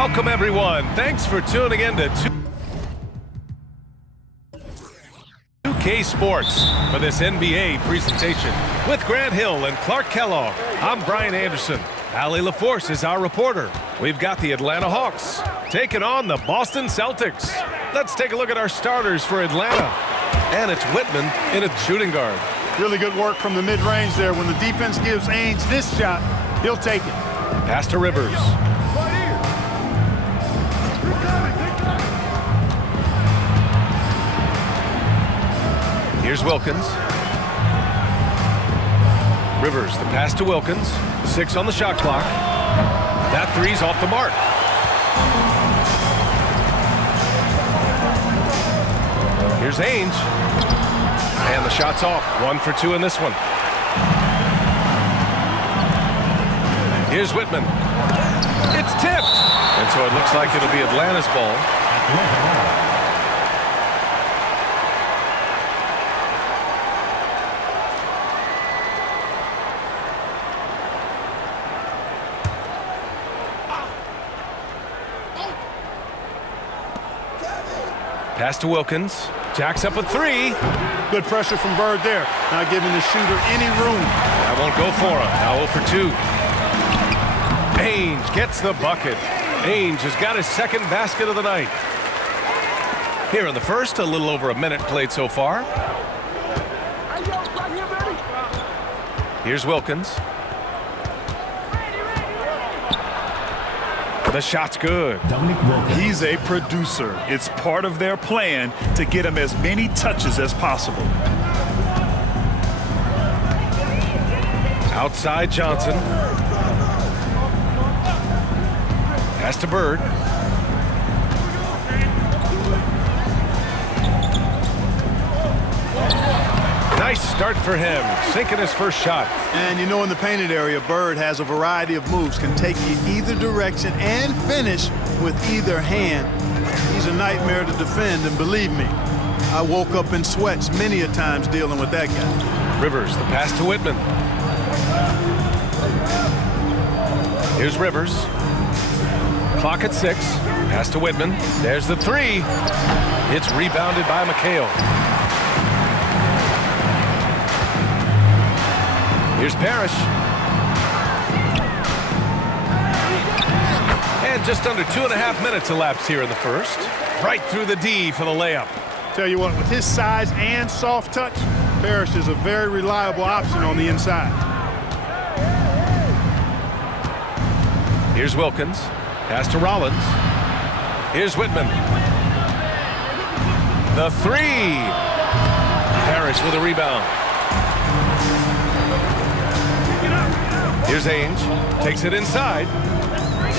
Welcome, everyone. Thanks for tuning in to 2K Sports for this NBA presentation. With Grant Hill and Clark Kellogg, I'm Brian Anderson. Allie LaForce is our reporter. We've got the Atlanta Hawks taking on the Boston Celtics. Let's take a look at our starters for Atlanta. And it's Whitman in a shooting guard. Really good work from the mid-range there. When the defense gives Ainge this shot, he'll take it. Pass to Rivers. Here's Wilkins. Rivers, the pass to Wilkins. 6 on the shot clock. That three's off the mark. Here's Ainge. And the shot's off. 1 for 2 in this one. Here's Whitman. It's tipped. And so it looks like it'll be Atlanta's ball. Pass to Wilkins. Jacks up a 3. Good pressure from Bird there. Not giving the shooter any room. That won't go for him. Now 0 for 2. Ainge gets the bucket. Ainge has got his second basket of the night. Here in the first, a little over a minute played so far. Here's Wilkins. The shot's good. He's a producer. It's part of their plan to get him as many touches as possible. Outside Johnson. Pass to Bird. Nice start for him, sinking his first shot. And you know, in the painted area, Bird has a variety of moves, can take you either direction and finish with either hand. He's a nightmare to defend, and believe me, I woke up in sweats many a times dealing with that guy. Rivers, the pass to Whitman. Here's Rivers. Clock at 6. Pass to Whitman. There's the 3. It's rebounded by McHale. Here's Parrish. And just under 2.5 minutes elapsed here in the first. Right through the D for the layup. Tell you what, with his size and soft touch, Parrish is a very reliable option on the inside. Here's Wilkins. Pass to Rollins. Here's Whitman. The 3. Parrish with a rebound. Here's Ainge. Takes it inside.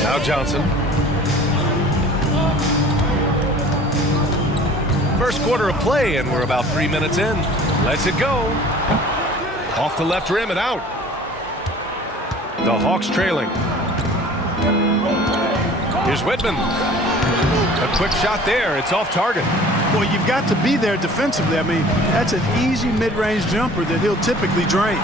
Now Johnson. First quarter of play, and we're about 3 minutes in. Lets it go. Off the left rim and out. The Hawks trailing. Here's Whitman. A quick shot there. It's off target. Well, you've got to be there defensively. I mean, that's an easy mid-range jumper that he'll typically drain.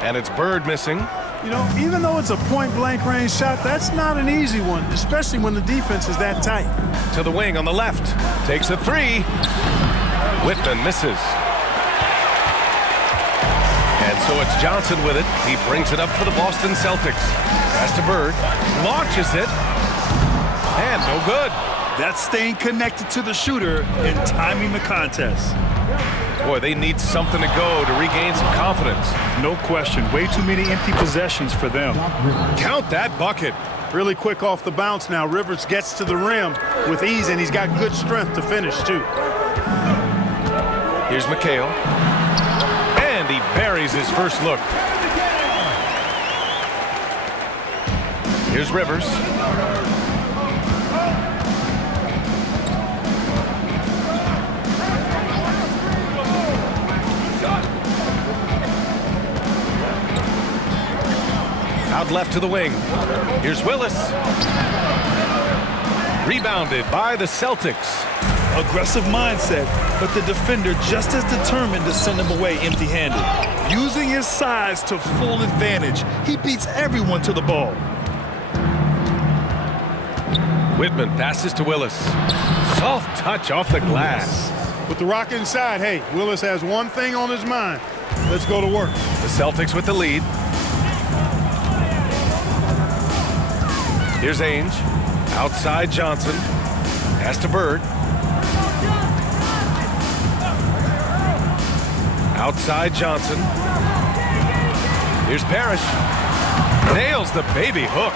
And it's Bird missing. You know, even though it's a point-blank range shot, that's not an easy one, especially when the defense is that tight. To the wing on the left. Takes a 3. Whitman misses. And so it's Johnson with it. He brings it up for the Boston Celtics. Pass to Bird. Launches it. And no good. That's staying connected to the shooter and timing the contest. Boy, they need something to go to regain some confidence. No question. Way too many empty possessions for them. Count that bucket. Really quick off the bounce now. Rivers gets to the rim with ease, and he's got good strength to finish, too. Here's McHale. And he buries his first look. Here's Rivers. Out left to the wing. Here's Willis. Rebounded by the Celtics. Aggressive mindset, but the defender just as determined to send him away empty-handed. Using his size to full advantage, he beats everyone to the ball. Whitman passes to Willis. Soft touch off the glass. With the rock inside, hey, Willis has one thing on his mind. Let's go to work. The Celtics with the lead. Here's Ainge. Outside Johnson. Pass to Bird. Outside Johnson. Here's Parrish. Nails the baby hook.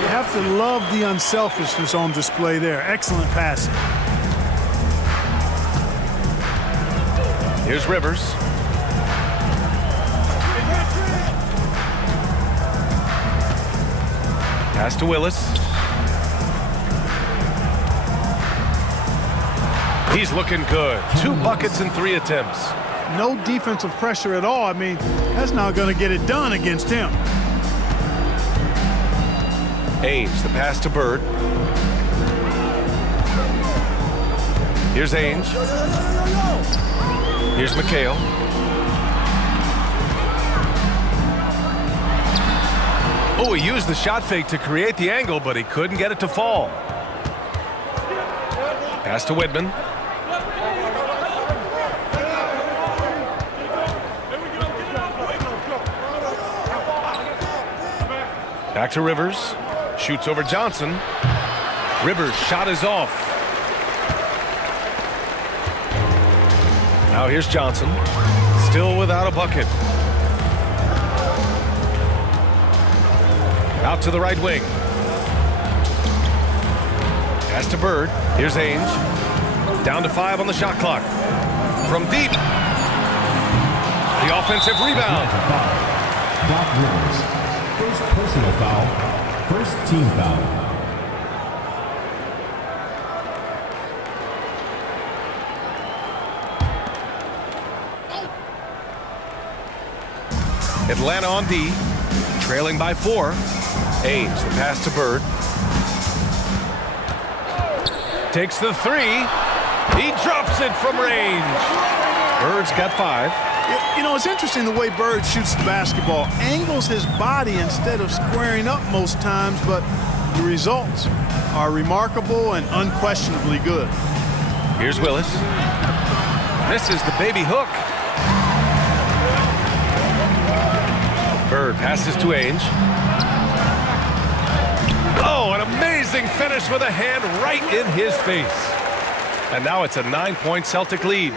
You have to love the unselfishness on display there. Excellent passing. Here's Rivers. Pass to Willis. He's looking good. 2 buckets in 3 attempts. No defensive pressure at all. I mean, that's not going to get it done against him. Ainge, the pass to Bird. Here's Ainge. Here's McHale. Oh, he used the shot fake to create the angle, but he couldn't get it to fall. Pass to Whitman. Back to Rivers. Shoots over Johnson. Rivers' shot is off. Now here's Johnson. Still without a bucket. Out to the right wing. Pass to Bird. Here's Ainge. Down to 5 on the shot clock. From deep. The offensive rebound. Doc Rivers. First personal foul. First team foul. Atlanta on D. Trailing by 4. Ainge, the pass to Bird. Takes the 3. He drops it from range. Bird's got 5. You know, it's interesting the way Bird shoots the basketball. Angles his body instead of squaring up most times, but the results are remarkable and unquestionably good. Here's Willis. Misses the baby hook. Bird passes to Ainge. Oh, an amazing finish with a hand right in his face. And now it's a 9-point Celtic lead.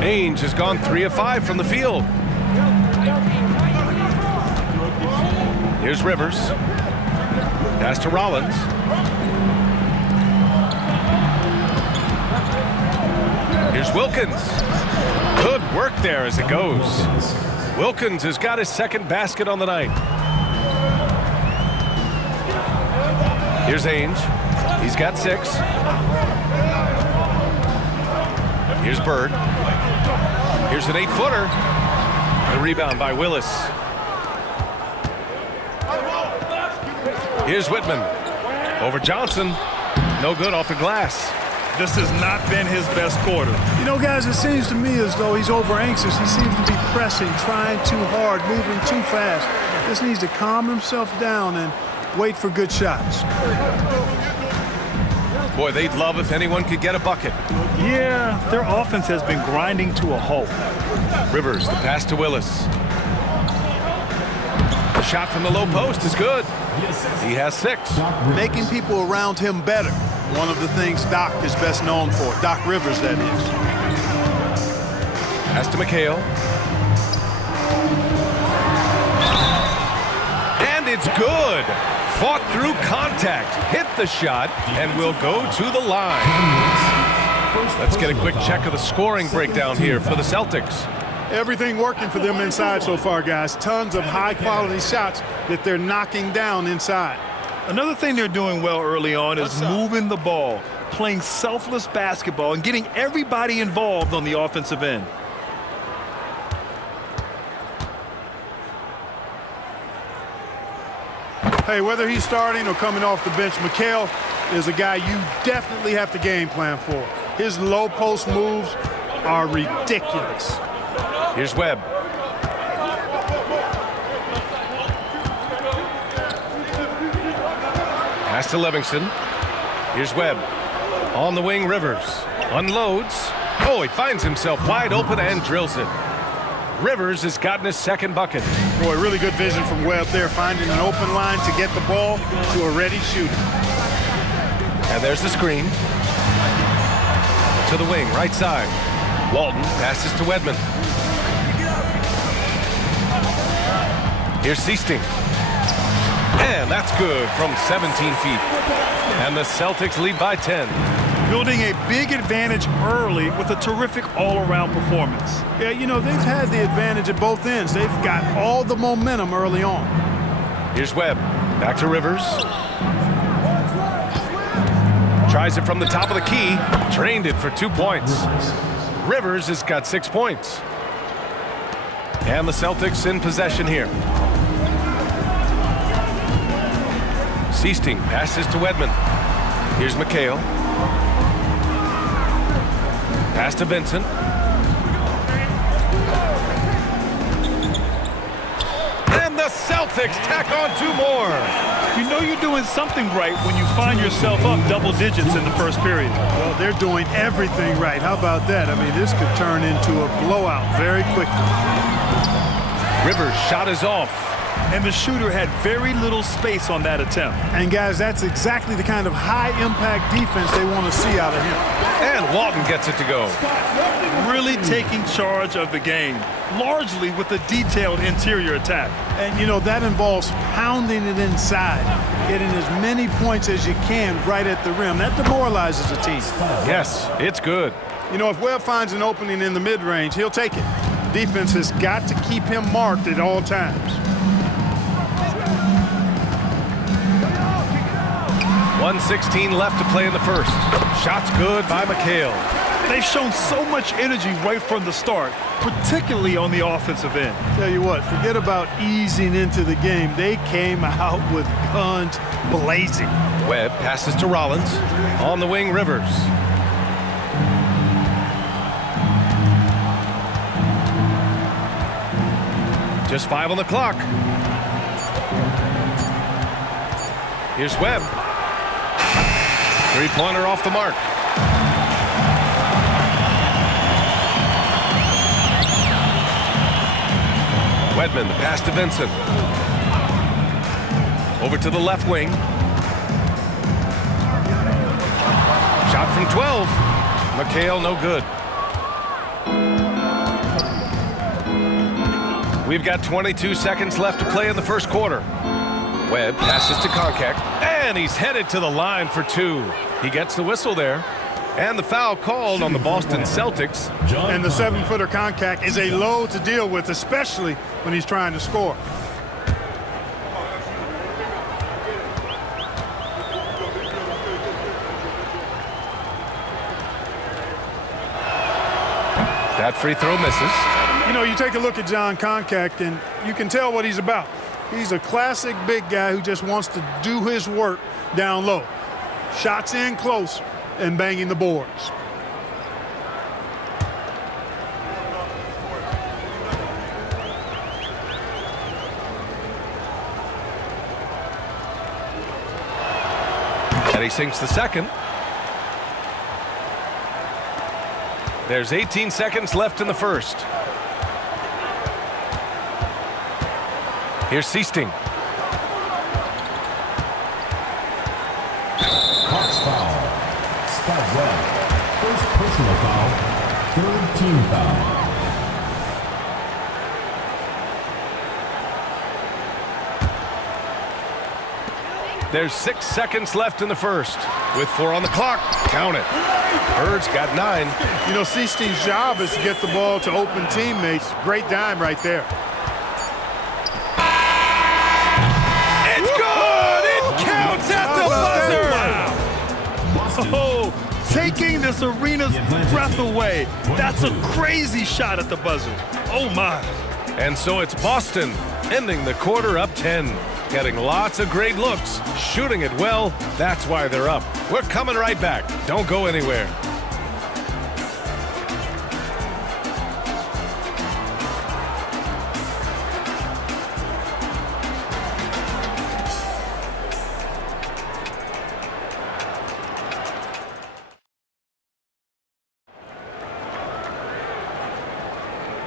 Ainge has gone 3 of 5 from the field. Here's Rivers. Pass to Rollins. Here's Wilkins. Good work there as it goes. Wilkins has got his second basket on the night. Here's Ainge. He's got 6. Here's Bird. Here's an 8-footer. The rebound by Willis. Here's Whitman. Over Johnson. No good off the glass. This has not been his best quarter. You know, guys, it seems to me as though he's over anxious. He seems to be pressing, trying too hard, moving too fast. Just needs to calm himself down and wait for good shots. Boy, they'd love if anyone could get a bucket. Yeah, their offense has been grinding to a halt. Rivers, the pass to Willis. The shot from the low post is good. He has 6. Making people around him better. One of the things Doc is best known for. Doc Rivers, that is. Pass to McHale. And it's good. Fought through contact, hit the shot, and will go to the line. Let's get a quick check of the scoring breakdown here for the Celtics. Everything working for them inside so far, guys. Tons of high-quality shots that they're knocking down inside. Another thing they're doing well early on is moving the ball, playing selfless basketball, and getting everybody involved on the offensive end. Hey, whether he's starting or coming off the bench, McHale is a guy you definitely have to game plan for. His low post moves are ridiculous. Here's Webb. Pass to Livingston. Here's Webb. On the wing, Rivers. Unloads. Oh, he finds himself wide open and drills it. Rivers has gotten his second bucket. Boy, really good vision from Webb there, finding an open line to get the ball to a ready shooter. And there's the screen. To the wing, right side. Walton passes to Wedman. Here's Seasting. And that's good from 17 feet. And the Celtics lead by 10. Building a big advantage early with a terrific all-around performance. Yeah, you know, they've had the advantage at both ends. They've got all the momentum early on. Here's Webb. Back to Rivers. Tries it from the top of the key. Drained it for 2 points. Rivers has got 6 points. And the Celtics in possession here. Seasting passes to Wedman. Here's McHale. Pass to Vincent. And the Celtics tack on 2 more. You know you're doing something right when you find yourself up double digits in the first period. Well, they're doing everything right. How about that? I mean, this could turn into a blowout very quickly. Rivers' shot is off. And the shooter had very little space on that attempt. And guys, that's exactly the kind of high-impact defense they want to see out of him. And Walton gets it to go. Really taking charge of the game, largely with a detailed interior attack. And, you know, that involves pounding it inside, getting as many points as you can right at the rim. That demoralizes a team. Yes, it's good. You know, if Webb finds an opening in the mid-range, he'll take it. Defense has got to keep him marked at all times. 1:16 left to play in the first. Shot's good by McHale. They've shown so much energy right from the start, particularly on the offensive end. Tell you what, forget about easing into the game. They came out with guns blazing. Webb passes to Rollins. On the wing, Rivers. Just 5 on the clock. Here's Webb. Three-pointer off the mark. Wedman, the pass to Vincent. Over to the left wing. Shot from 12. McHale, no good. We've got 22 seconds left to play in the first quarter. Webb passes to Koncak, and he's headed to the line for 2. He gets the whistle there. And the foul called on the Boston Celtics. And the 7-footer Koncak is a load to deal with, especially when he's trying to score. That free throw misses. You know, you take a look at John Koncak, and you can tell what he's about. He's a classic big guy who just wants to do his work down low. Shots in close and banging the boards. And he sinks the second. There's 18 seconds left in the first. Here's Seasting. Hawks foul. Scott Webb. First personal foul. Third team foul. There's 6 seconds left in the first. With 4 on the clock. Count it. Bird's got 9. You know, Seasting's job is to get the ball to open teammates. Great dime right there. It's good! It counts at the buzzer! Oh, taking this arena's breath away. That's a crazy shot at the buzzer. Oh, my. And so it's Boston ending the quarter up 10. Getting lots of great looks, shooting it well. That's why they're up. We're coming right back. Don't go anywhere.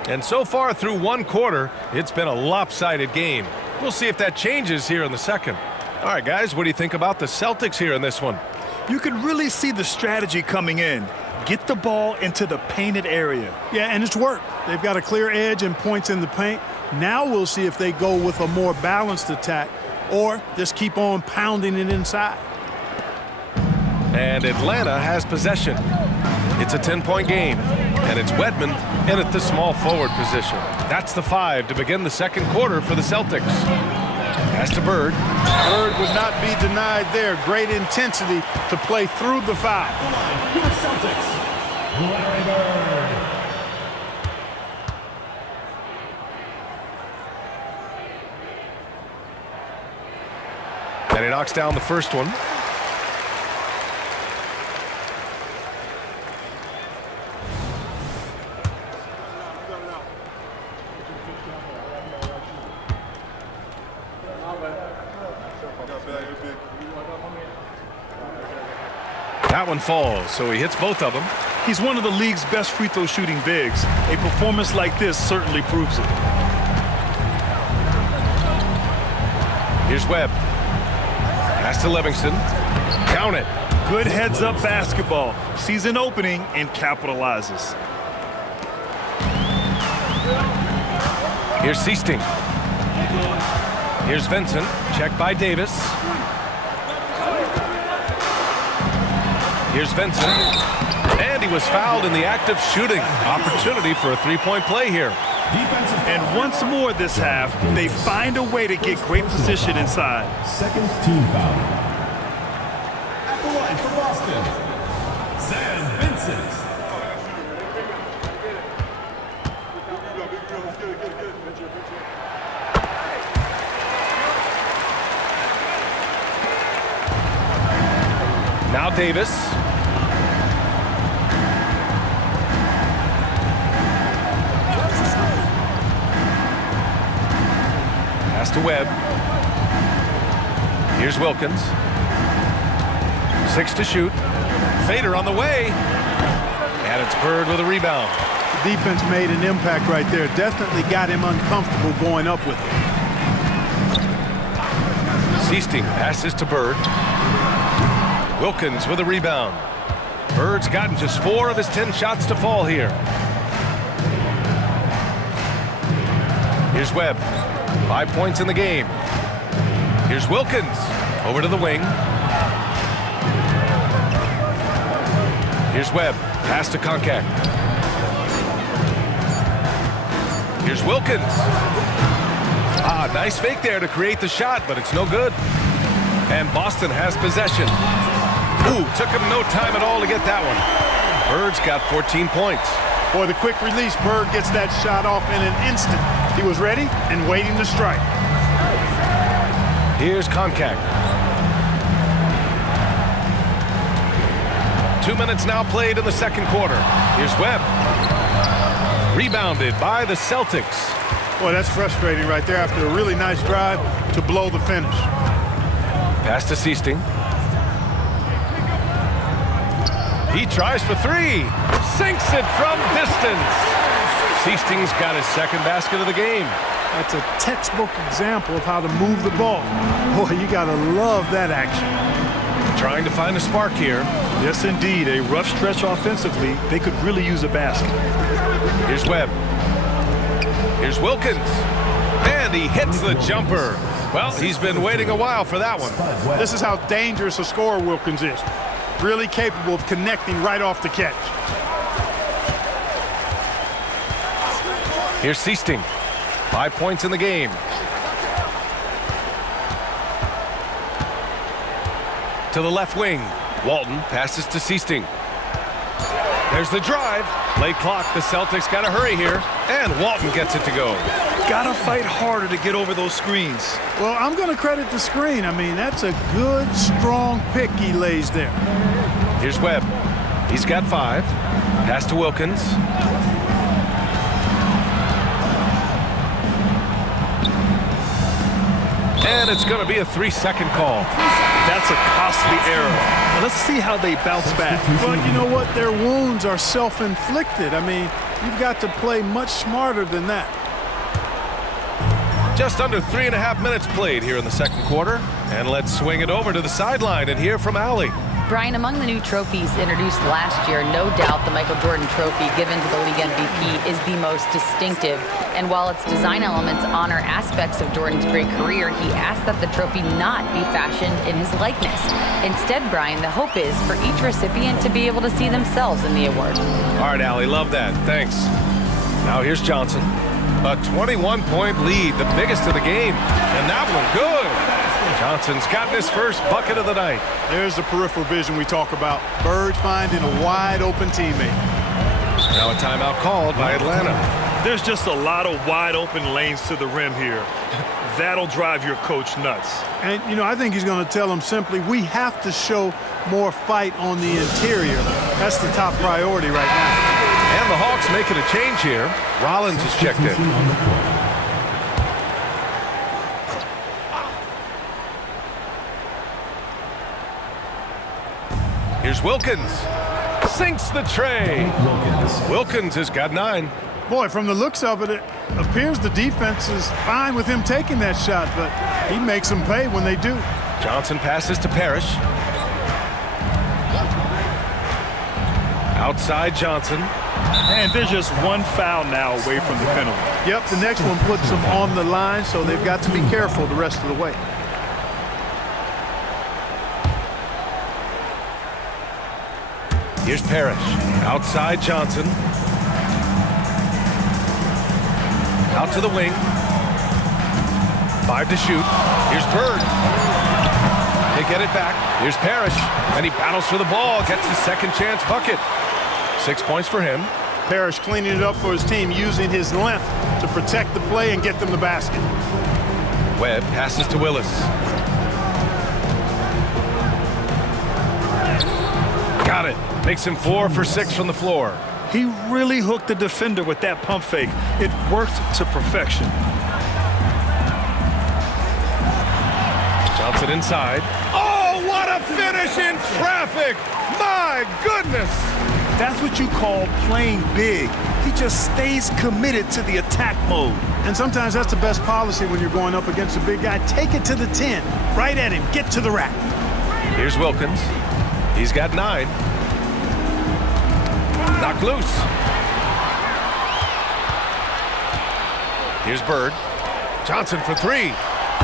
And so far through one quarter, it's been a lopsided game. We'll see if that changes here in the second. All right, guys, what do you think about the Celtics here in this one? You can really see the strategy coming in. Get the ball into the painted area. Yeah, and it's worked. They've got a clear edge and points in the paint. Now we'll see if they go with a more balanced attack or just keep on pounding it inside. And Atlanta has possession. It's a 10-point game, and it's Wedman in at the small forward position. That's the 5 to begin the second quarter for the Celtics. Pass to Bird. Bird would not be denied there. Great intensity to play through the foul. Larry Bird. And he knocks down the first one. That one falls, so he hits both of them. He's one of the league's best free throw shooting bigs. A performance like this certainly proves it. Here's Webb. Pass to Livingston. Count it. Good heads-up basketball. Sees an opening and capitalizes. Here's Seasting. Here's Vincent. Checked by Davis. Here's Vincent. And he was fouled in the act of shooting. Opportunity for a three-point play here. And once more this half, they find a way to get great position inside. Second team foul. At the line for Boston, Sam Vincent. Now Davis. Pass to Webb. Here's Wilkins. 6 to shoot. Fader on the way. And it's Bird with a rebound. The defense made an impact right there. Definitely got him uncomfortable going up with it. Seasting passes to Bird. Wilkins with a rebound. Bird's gotten just 4 of his 10 shots to fall here. Here's Webb. 5 points in the game. Here's Wilkins. Over to the wing. Here's Webb. Pass to Konkak. Here's Wilkins. Nice fake there to create the shot, but it's no good. And Boston has possession. Ooh, took him no time at all to get that one. Bird's got 14 points. Boy, the quick release, Bird gets that shot off in an instant. He was ready and waiting to strike. Here's Konkak. 2 minutes now played in the second quarter. Here's Webb. Rebounded by the Celtics. Boy, that's frustrating right there after a really nice drive to blow the finish. Pass to Seasting. He tries for 3. Sinks it from distance. Seasting's got his second basket of the game. That's a textbook example of how to move the ball. Boy, you got to love that action. Trying to find a spark here. Yes, indeed. A rough stretch offensively. They could really use a basket. Here's Webb. Here's Wilkins. And he hits the jumper. Well, he's been waiting a while for that one. This is how dangerous a scorer Wilkins is. Really capable of connecting right off the catch. Here's Seasting. 5 points in the game. To the left wing. Walton passes to Seasting. There's the drive. Late clock. The Celtics got to hurry here. And Walton gets it to go. Gotta fight harder to get over those screens. Well, I'm going to credit the screen. I mean, that's a good, strong pick he lays there. Here's Webb. He's got 5. Pass to Wilkins. And it's going to be a 3-second call. That's a costly error. Now let's see how they bounce back. Well, you know what? Their wounds are self-inflicted. I mean, You've got to play much smarter than that. Just under 3.5 minutes played here in the second quarter. And let's swing it over to the sideline and hear from Allie. Brian, among the new trophies introduced last year, no doubt the Michael Jordan Trophy given to the league MVP is the most distinctive. And while its design elements honor aspects of Jordan's great career, he asked that the trophy not be fashioned in his likeness. Instead, Brian, the hope is for each recipient to be able to see themselves in the award. All right, Allie, love that. Thanks. Now here's Johnson. A 21-point lead, the biggest of the game. And that one good. Johnson's gotten his first bucket of the night. There's the peripheral vision we talk about. Bird finding a wide-open teammate. Now a timeout called by Atlanta. There's just a lot of wide-open lanes to the rim here. That'll drive your coach nuts. And, you know, I think he's going to tell them simply, we have to show more fight on the interior. That's the top priority right now. And the Hawks making a change here. Rollins is checked in. Here's Wilkins. Sinks the tray. Wilkins has got 9. Boy, from the looks of it, it appears the defense is fine with him taking that shot, but he makes them pay when they do. Johnson passes to Parrish. Outside Johnson. And there's just one foul now away from the penalty. Yep, the next one puts them on the line, so they've got to be careful the rest of the way. Here's Parrish. Outside Johnson. Out to the wing. 5 to shoot. Here's Bird. They get it back. Here's Parrish. And he battles for the ball. Gets his second chance bucket. 6 points for him. Parrish cleaning it up for his team, using his length to protect the play and get them the basket. Webb passes to Willis. Got it. Makes him 4 for 6 from the floor. He really hooked the defender with that pump fake. It worked to perfection. Johnson inside. Oh, what a finish in traffic! My goodness! That's what you call playing big. He just stays committed to the attack mode. And sometimes that's the best policy when you're going up against a big guy. Take it to the 10. Right at him. Get to the rack. Here's Wilkins. He's got 9. Knocked loose. Here's Bird. Johnson for 3.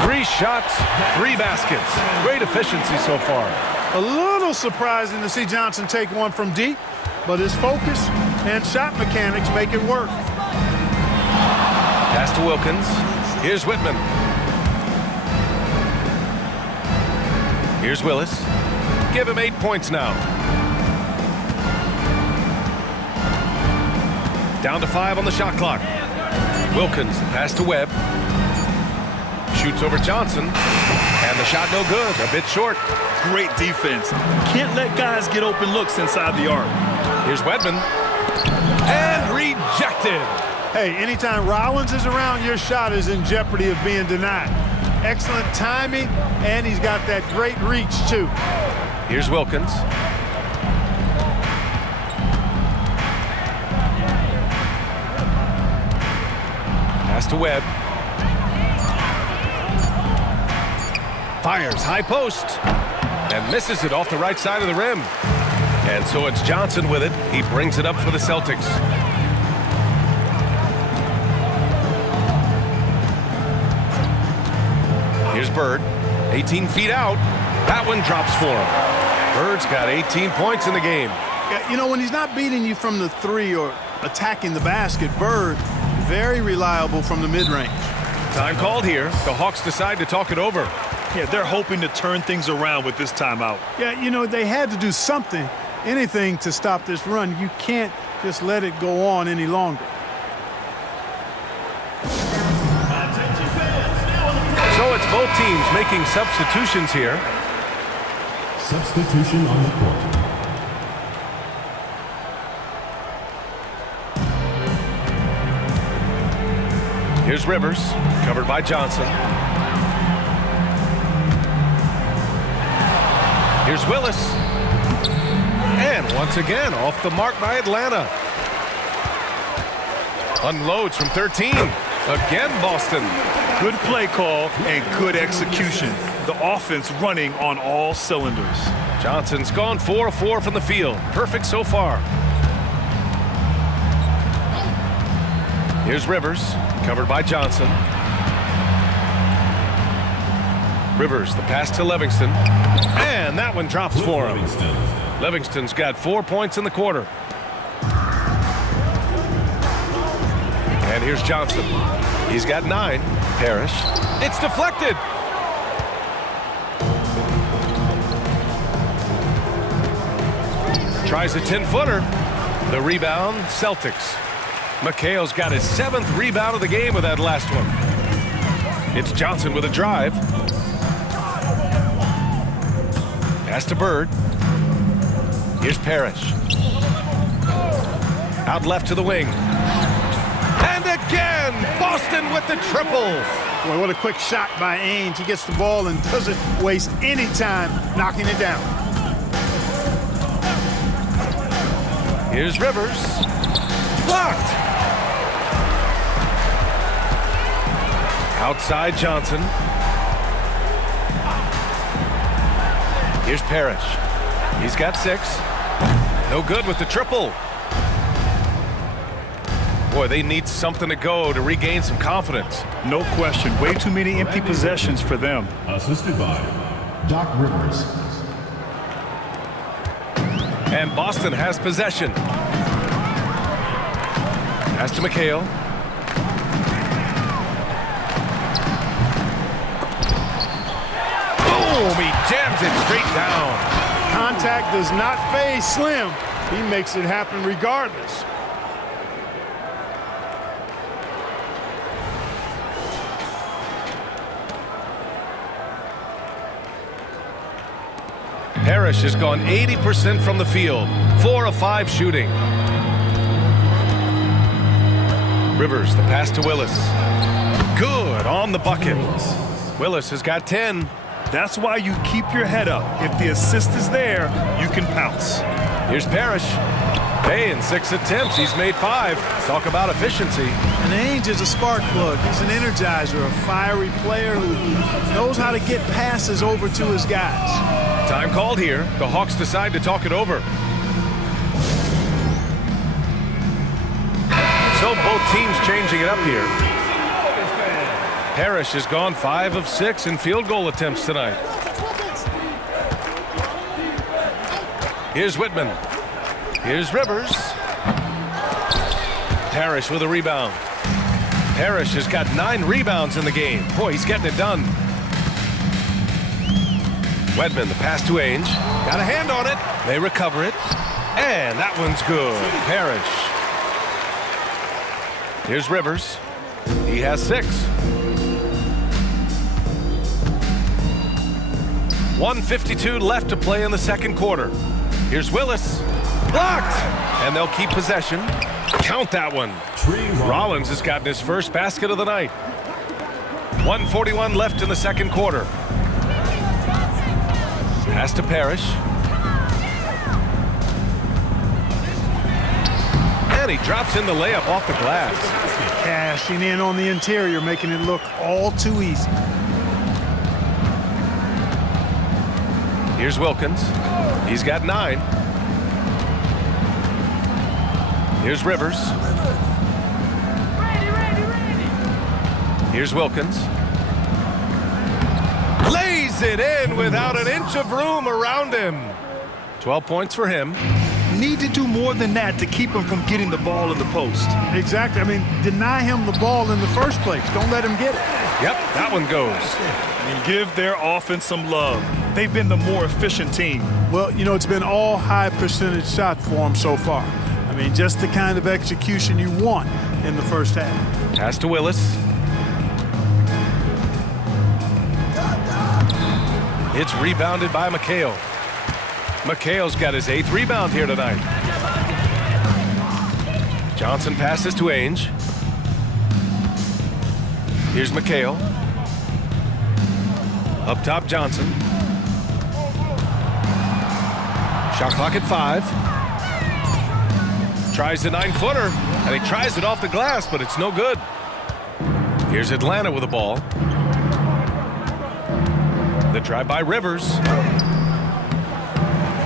3 shots, 3 baskets. Great efficiency so far. A little surprising to see Johnson take one from deep, but his focus and shot mechanics make it work. Pass to Wilkins. Here's Whitman. Here's Willis. Give him 8 points now. Down to 5 on the shot clock. Wilkins, the pass to Webb. Shoots over Johnson. And the shot no good, a bit short. Great defense. Can't let guys get open looks inside the arc. Here's Wedman. And rejected. Hey, anytime Rollins is around, your shot is in jeopardy of being denied. Excellent timing, and he's got that great reach, too. Here's Wilkins. Pass to Webb. Fires high post and misses it off the right side of the rim. And so it's Johnson with it. He brings it up for the Celtics. Here's Bird. 18 feet out. That one drops for him. Bird's got 18 points in the game. Yeah, you know, when he's not beating you from the 3 or attacking the basket, Bird, very reliable from the mid-range. Time called here. The Hawks decide to talk it over. Yeah, they're hoping to turn things around with this timeout. Yeah, you know, they had to do something, anything to stop this run. You can't just let it go on any longer. So it's both teams making substitutions here. Substitution on the court. Here's Rivers, covered by Johnson. Here's Willis. And once again, off the mark by Atlanta. Unloads from 13. Again, Boston. Good play call and good execution. The offense running on all cylinders. Johnson's gone 4 of 4 from the field. Perfect so far. Here's Rivers, covered by Johnson. Rivers, the pass to Livingston. And that one drops for him. Livingston's got 4 points in the quarter. And here's Johnson. He's got 9. Parrish. It's deflected. Tries a 10-footer. The rebound, Celtics. McHale's got his 7th rebound of the game with that last one. It's Johnson with a drive. Pass to Bird. Here's Parrish. Out left to the wing. And again, Boston with the triple. Boy, what a quick shot by Ainge. He gets the ball and doesn't waste any time knocking it down. Here's Rivers. Blocked. Outside Johnson. Here's Parrish. He's got 6. No good with the triple. Boy, they need something to go to regain some confidence. No question. Way too many empty possessions for them. Assisted by Doc Rivers. And Boston has possession. Pass to McHale. Boom! He jams it straight down. Contact does not phase Slim. He makes it happen regardless. Parrish has gone 80% from the field. 4 of 5 shooting. Rivers, the pass to Willis. Good on the bucket. Willis has got 10. That's why you keep your head up. If the assist is there, you can pounce. Here's Parrish. Hey, in 6 attempts, he's made 5. Talk about efficiency. And Ainge is a spark plug. He's an energizer, a fiery player who knows how to get passes over to his guys. Time called here. The Hawks decide to talk it over. So both teams changing it up here. Parrish has gone 5 of 6 in field goal attempts tonight. Here's Whitman. Here's Rivers. Parrish with a rebound. Parrish has got 9 rebounds in the game. Boy, he's getting it done. Wedman, the pass to Ainge. Got a hand on it. They recover it. And that one's good. Parrish. Here's Rivers. He has 6. 1:52 left to play in the second quarter. Here's Willis. Blocked. And they'll keep possession. Count that one. Rollins has gotten his first basket of the night. 1:41 left in the second quarter. Pass to Parrish. And he drops in the layup off the glass. Cashing in on the interior, making it look all too easy. Here's Wilkins. He's got 9. Here's Rivers. Here's Wilkins. Lays it in without an inch of room around him. 12 points for him. Need to do more than that to keep him from getting the ball in the post. Exactly. I mean, deny him the ball in the first place. Don't let him get it. Yep, that one goes. And give their offense some love. They've been the more efficient team. Well, you know, it's been all high percentage shots for him so far. I mean, just the kind of execution you want in the first half. Pass to Willis. It's rebounded by McHale. McHale's got his 8th rebound here tonight. Johnson passes to Ainge. Here's McHale. Up top, Johnson. Shot clock at 5. tries a 9-footer, and he tries it off the glass, but it's no good. Here's Atlanta with the ball. The drive by Rivers.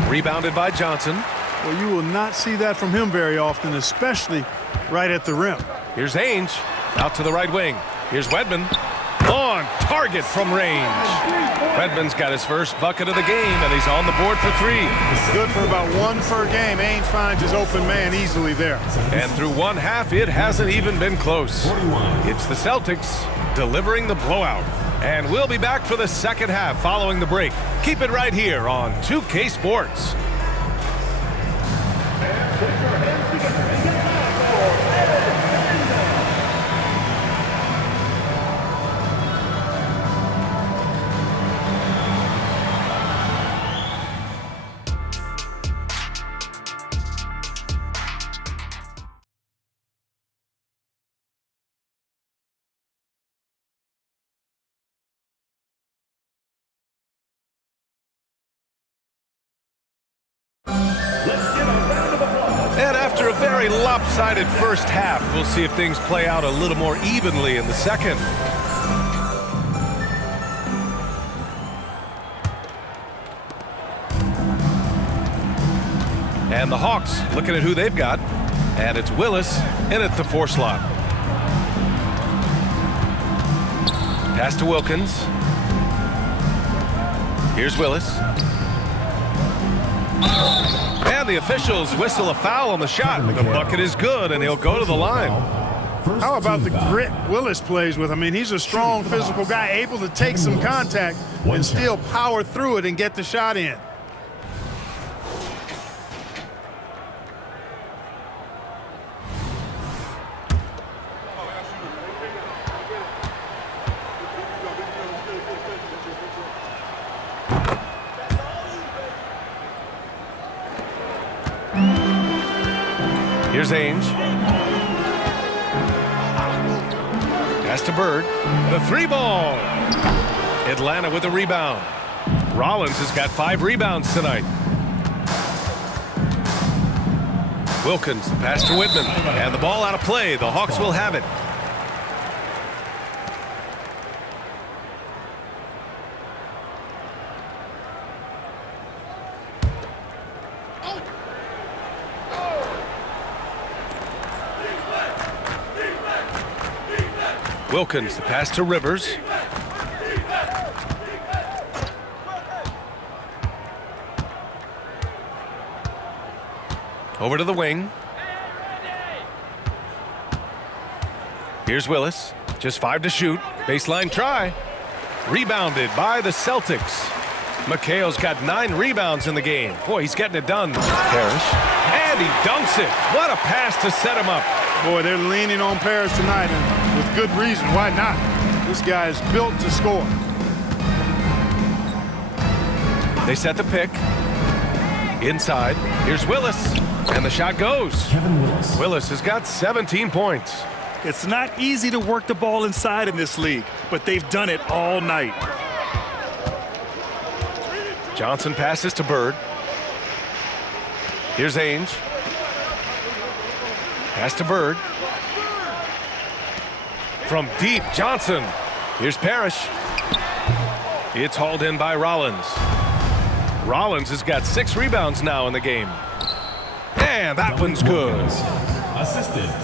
Rebounded by Johnson. Well, you will not see that from him very often, especially right at the rim. Here's Ainge out to the right wing. Here's Wedman. On target from range. Redmond's got his first bucket of the game, and he's on the board for 3. Good for about 1 per game. Ainge finds his open man easily there. And through one half, it hasn't even been close. 41. It's the Celtics delivering the blowout. And we'll be back for the second half following the break. Keep it right here on 2K Sports. And after a very lopsided first half, we'll see if things play out a little more evenly in the second. And the Hawks looking at who they've got. And it's Willis in at the 4 slot. Pass to Wilkins. Here's Willis. And the officials whistle a foul on the shot. The bucket is good, and he'll go to the line. How about the grit Willis plays with? I mean, he's a strong physical guy, able to take some contact and still power through it and get the shot in. Here's Ainge. Pass to Bird. The 3-ball. Atlanta with a rebound. Rollins has got 5 rebounds tonight. Wilkins, pass to Whitman. And the ball out of play. The Hawks will have it. Wilkins, the pass to Rivers. Over to the wing. Here's Willis. Just 5 to shoot. Baseline try. Rebounded by the Celtics. McHale's got 9 rebounds in the game. Boy, he's getting it done. Parrish. And he dunks it. What a pass to set him up. Boy, they're leaning on Parrish tonight, and with good reason. Why not? This guy is built to score. They set the pick. Inside. Here's Willis. And the shot goes. Willis has got 17 points. It's not easy to work the ball inside in this league, but they've done it all night. Johnson passes to Bird. Here's Ainge. Pass to Bird. From deep, Johnson. Here's Parrish. It's hauled in by Rollins. Rollins has got 6 rebounds now in the game. And that one's good.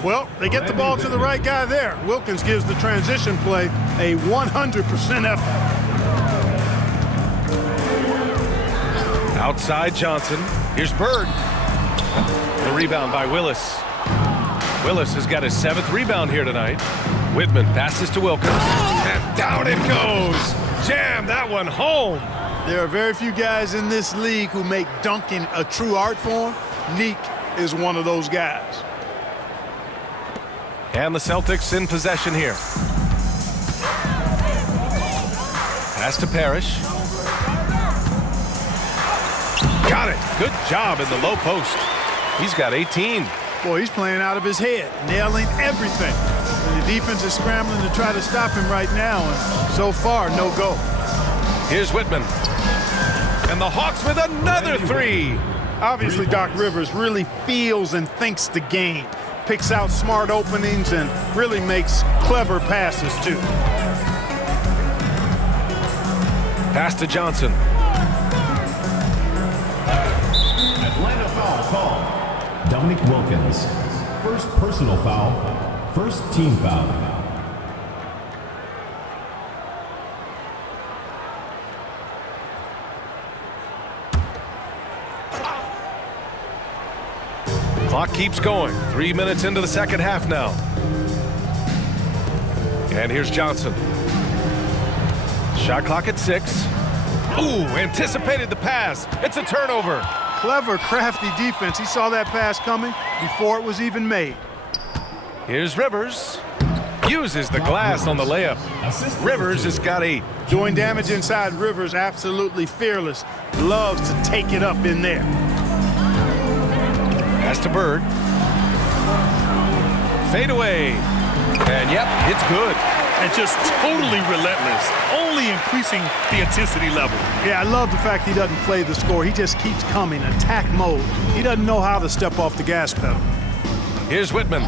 Well, they get the ball to the right guy there. Wilkins gives the transition play a 100% effort. Outside Johnson. Here's Bird. The rebound by Willis. Willis has got his 7th rebound here tonight. Whitman passes to Wilkins. And down it goes. Jam that one home. There are very few guys in this league who make dunking a true art form. Neek is one of those guys. And the Celtics in possession here. Pass to Parrish. Got it. Good job in the low post. He's got 18. Boy, he's playing out of his head, nailing everything. And the defense is scrambling to try to stop him right now, and so far, no go. Here's Whitman. And the Hawks with another 3. Obviously, Doc Rivers really feels and thinks the game, picks out smart openings, and really makes clever passes, too. Pass to Johnson. Atlanta foul call. Dominic Wilkins. First personal foul. First team foul. Clock keeps going. 3 minutes into the second half now. And here's Johnson. Shot clock at 6. Ooh, anticipated the pass. It's a turnover. Clever, crafty defense. He saw that pass coming before it was even made. Here's Rivers. Uses the glass on the layup. Rivers has got 8. Doing damage inside, Rivers absolutely fearless. Loves to take it up in there. Pass to Bird. Fade away. And yep, it's good. And just totally relentless, only increasing the intensity level. Yeah, I love the fact he doesn't play the score. He just keeps coming, attack mode. He doesn't know how to step off the gas pedal. Here's Whitman.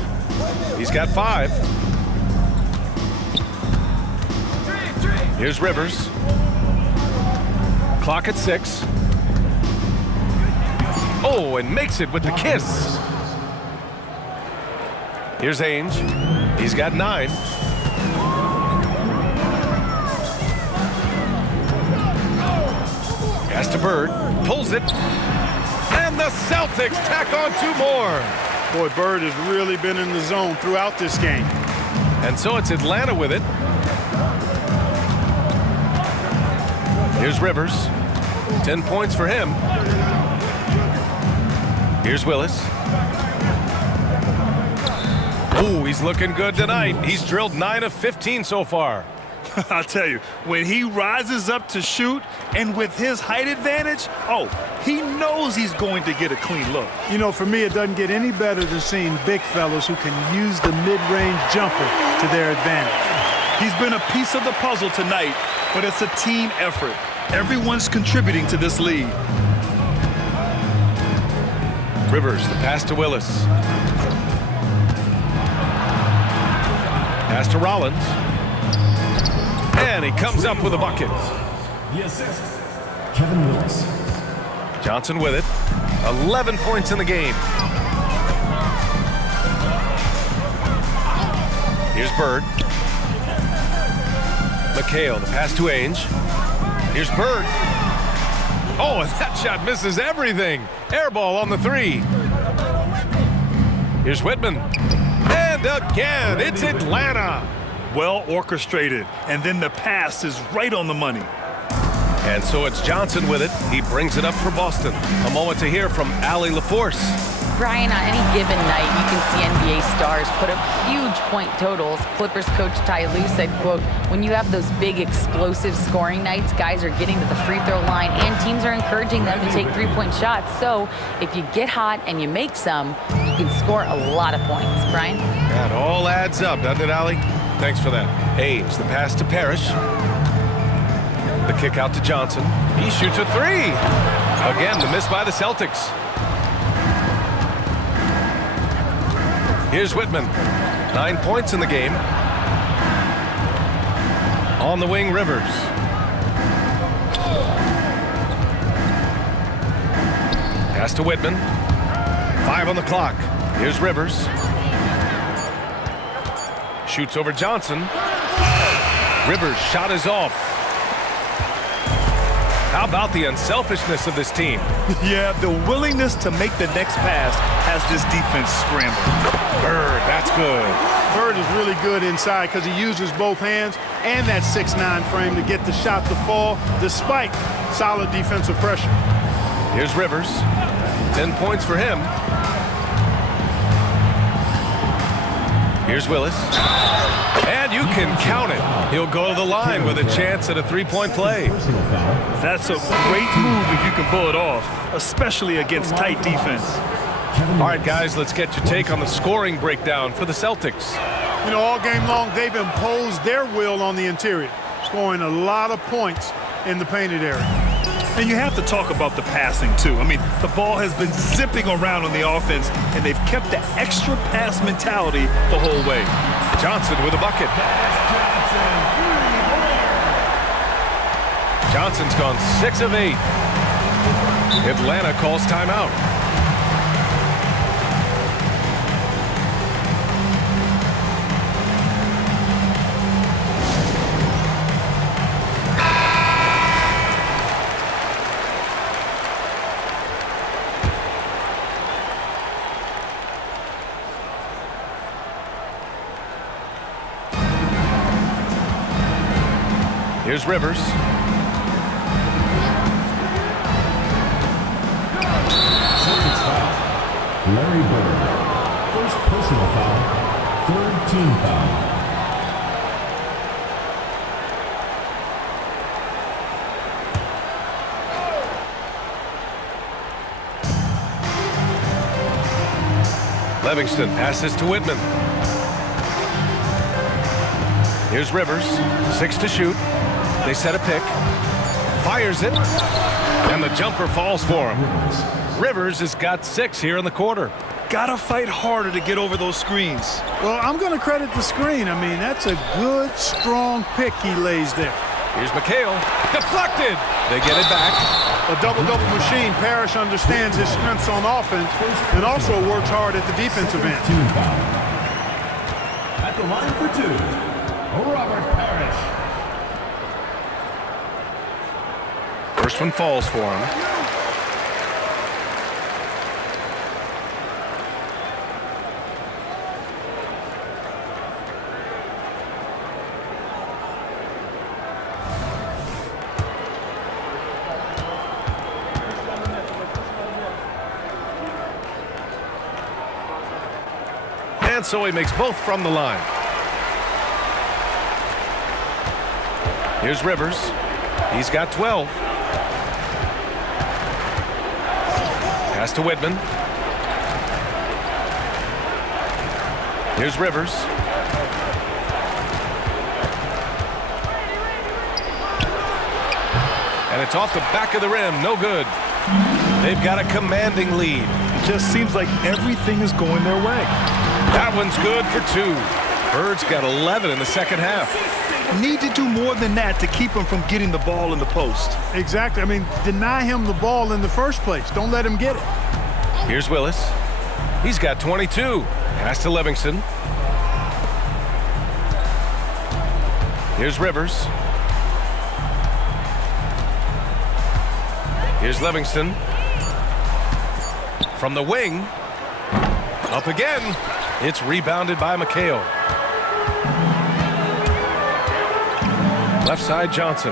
He's got 5. Here's Rivers. Clock at 6. Oh, and makes it with the kiss. Here's Ainge. He's got 9. Pass to Bird. Pulls it. And the Celtics tack on 2 more. Boy, Bird has really been in the zone throughout this game. And so it's Atlanta with it. Here's Rivers. 10 points for him. Here's Willis. Ooh, he's looking good tonight. He's drilled 9 of 15 so far. I'll tell you, when he rises up to shoot, and with his height advantage, oh, he knows he's going to get a clean look. You know, for me, it doesn't get any better than seeing big fellas who can use the mid-range jumper to their advantage. He's been a piece of the puzzle tonight, but it's a team effort. Everyone's contributing to this lead. Rivers, the pass to Willis. Pass to Rollins. And he comes up with a bucket. The assist, Kevin Willis. Johnson with it. 11 points in the game. Here's Bird. McHale, the pass to Ainge. Here's Bird. Oh, and that shot misses everything. Air ball on the 3. Here's Whitman. And again, it's Atlanta. Well orchestrated, and then the pass is right on the money. And so it's Johnson with it. He brings it up for Boston. A moment to hear from Allie LaForce. Brian, on any given night, you can see NBA stars put up huge point totals. Clippers coach Ty Lue said, quote, when you have those big explosive scoring nights, guys are getting to the free throw line and teams are encouraging them to take 3-point shots. So if you get hot and you make some, you can score a lot of points. Brian? That all adds up, doesn't it, Allie? Thanks for that. Ainge, the pass to Parrish. The kick out to Johnson. He shoots a 3. Again, the miss by the Celtics. Here's Whitman. 9 points in the game. On the wing, Rivers. Pass to Whitman. 5 on the clock. Here's Rivers. Shoots over Johnson. Rivers' shot is off. How about the unselfishness of this team? Yeah, the willingness to make the next pass has this defense scrambled. Bird, that's good. Bird is really good inside because he uses both hands and that 6'9" frame to get the shot to fall despite solid defensive pressure. Here's Rivers. 10 points for him. Here's Willis. And you can count it. He'll go to the line with a chance at a 3-point play. That's a great move if you can pull it off, especially against tight defense. All right, guys, let's get your take on the scoring breakdown for the Celtics. You know, all game long, they've imposed their will on the interior, scoring a lot of points in the painted area. And you have to talk about the passing, too. I mean, the ball has been zipping around on the offense, and they've kept the extra pass mentality the whole way. Johnson with a bucket. Johnson's gone 6 of 8. Atlanta calls timeout. Here's Rivers. Celtics foul. Larry Bird. First personal foul. Third team foul. Livingston passes to Whitman. Here's Rivers. 6 to shoot. They set a pick. Fires it. And the jumper falls for him. Rivers has got 6 here in the quarter. Gotta fight harder to get over those screens. Well, I'm going to credit the screen. I mean, that's a good, strong pick he lays there. Here's McHale. Deflected. They get it back. A double-double machine. Parrish understands his strengths on offense and also works hard at the defensive end. Team foul. At the line for 2, Robert Parrish. First one falls for him. And so he makes both from the line. Here's Rivers. He's got 12. Pass to Whitman. Here's Rivers. And it's off the back of the rim. No good. They've got a commanding lead. It just seems like everything is going their way. That one's good for 2. Bird's got 11 in the second half. Need to do more than that to keep him from getting the ball in the post. Exactly. I mean, deny him the ball in the first place. Don't let him get it. Here's Willis. He's got 22. Pass to Livingston. Here's Rivers. Here's Livingston. From the wing. Up again. It's rebounded by McHale. Left side, Johnson.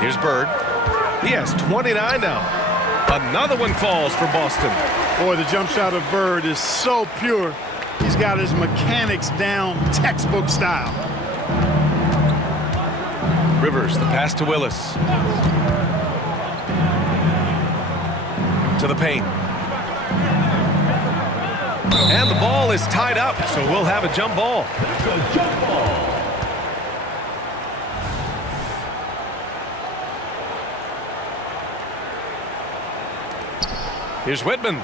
Here's Bird. He has 29 now. Another one falls for Boston. Boy, the jump shot of Bird is so pure. He's got his mechanics down textbook style. Rivers, the pass to Willis. To the paint. And the ball is tied up, so we'll have a jump ball. It's a jump ball. Here's Whitman.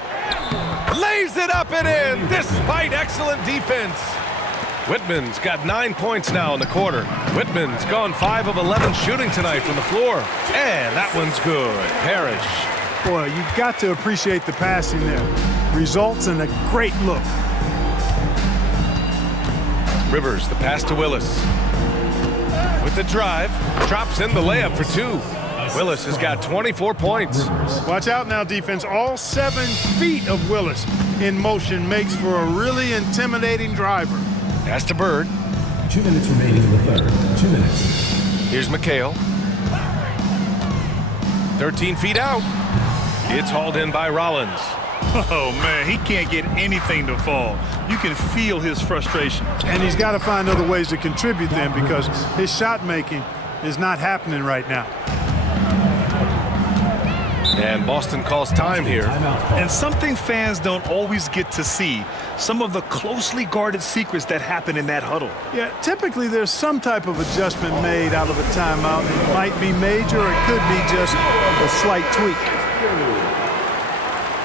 Lays it up and in, despite excellent defense. Whitman's got 9 points now in the quarter. Whitman's gone 5 of 11 shooting tonight from the floor. And that one's good. Parrish. Boy, you've got to appreciate the passing there. Results in a great look. Rivers, the pass to Willis. With the drive, drops in the layup for 2. Willis has got 24 points. Watch out now, defense. All 7 feet of Willis in motion makes for a really intimidating driver. Pass to Bird. 2 minutes remaining in the third. 2 minutes. Here's McHale. 13 feet out. It's hauled in by Rollins. Oh, man, he can't get anything to fall. You can feel his frustration. And he's got to find other ways to contribute then because his shot making is not happening right now. And Boston calls time here. And something fans don't always get to see, some of the closely guarded secrets that happen in that huddle. Yeah, typically there's some type of adjustment made out of a timeout. It might be major or it could be just a slight tweak.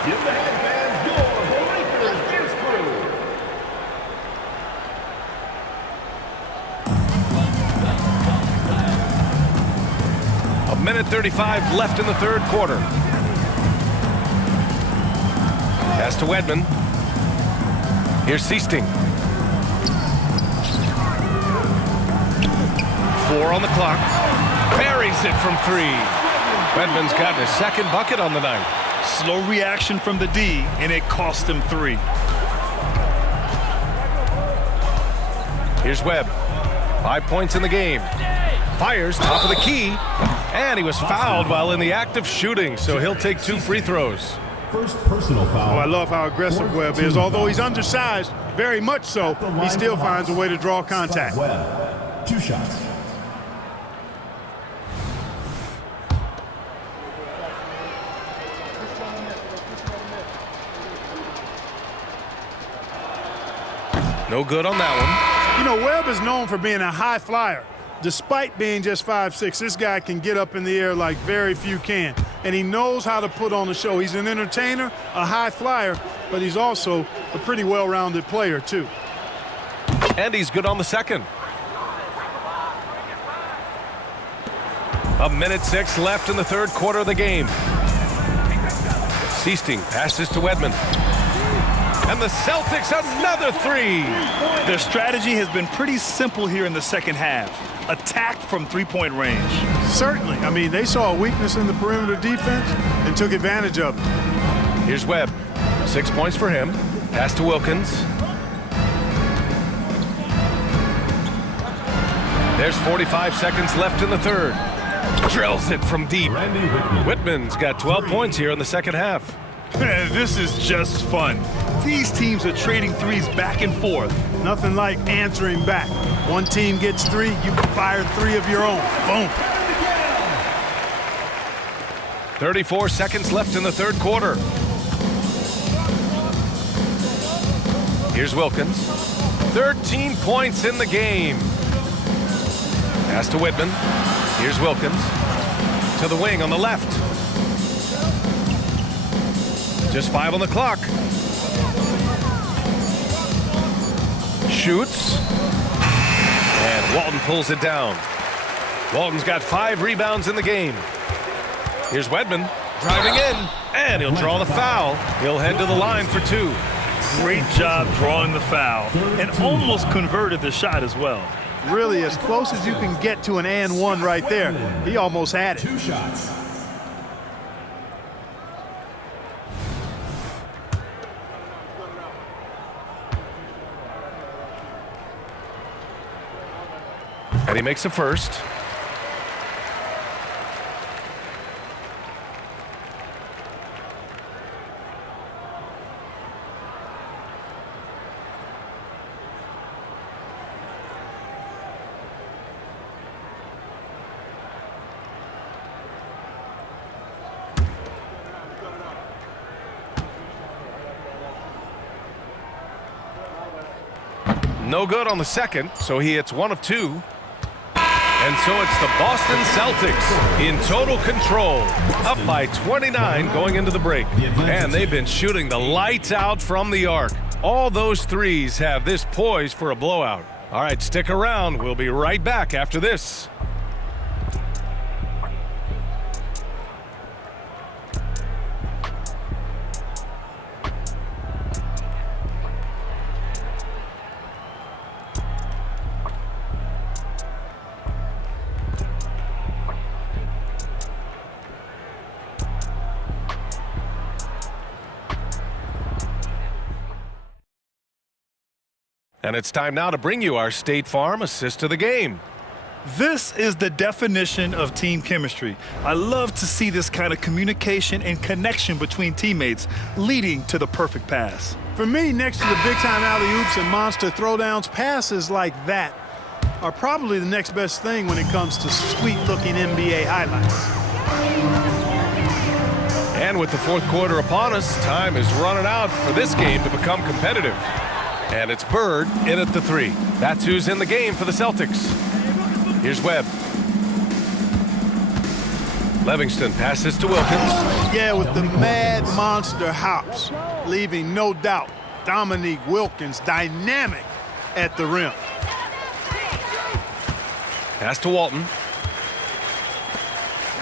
Give the headband your Lakers dance crew. A minute 35 left in the third quarter. Pass to Wedman. Here's Seasting. 4 on the clock. Buries it from 3. Wedman's gotten his second bucket on the night. Slow reaction from the D, and it cost him 3. Here's Webb. 5 points in the game. Fires top of the key. And he was fouled while in the act of shooting, so he'll take 2 free throws. First personal foul. Oh, I love how aggressive Webb is. Although he's undersized, very much so, he still finds a way to draw contact. Webb, 2 shots. No good on that one. You know, Webb is known for being a high flyer. Despite being just 5'6", this guy can get up in the air like very few can. And he knows how to put on the show. He's an entertainer, a high flyer, but he's also a pretty well-rounded player, too. And he's good on the second. A minute 6 left in the third quarter of the game. Seasting passes to Wedman. And the Celtics another 3. Their strategy has been pretty simple here in the second half. Attack from three-point range. Certainly. I mean, they saw a weakness in the perimeter defense and took advantage of it. Here's Webb. 6 points for him. Pass to Wilkins. There's 45 seconds left in the third. Drills it from deep. Whitman's got 12 points here in the second half. This is just fun. These teams are trading threes back and forth. Nothing like answering back. One team gets 3, you can fire 3 of your own. Boom. 34 seconds left in the third quarter. Here's Wilkins. 13 points in the game. Pass to Whitman. Here's Wilkins. To the wing on the left. Just 5 on the clock. Shoots. And Walton pulls it down. Walton's got 5 rebounds in the game. Here's Wedman driving in, and he'll draw the foul. He'll head to the line for 2. Great job drawing the foul, and almost converted the shot as well. Really, as close as you can get to an and 1 right there. He almost had it. 2 shots. And he makes a first. No good on the second, so he hits 1 of 2. And so it's the Boston Celtics in total control, up by 29 going into the break. And they've been shooting the lights out from the arc. All those threes have this poised for a blowout. All right, stick around. We'll be right back after this. And it's time now to bring you our State Farm assist of the game. This is the definition of team chemistry. I love to see this kind of communication and connection between teammates leading to the perfect pass. For me, next to the big-time alley-oops and monster throwdowns, passes like that are probably the next best thing when it comes to sweet-looking NBA highlights. And with the fourth quarter upon us, time is running out for this game to become competitive. And it's Bird in at the 3. That's who's in the game for the Celtics. Here's Webb. Livingston passes to Wilkins. Yeah, with the mad monster hops, leaving no doubt Dominique Wilkins dynamic at the rim. Pass to Walton.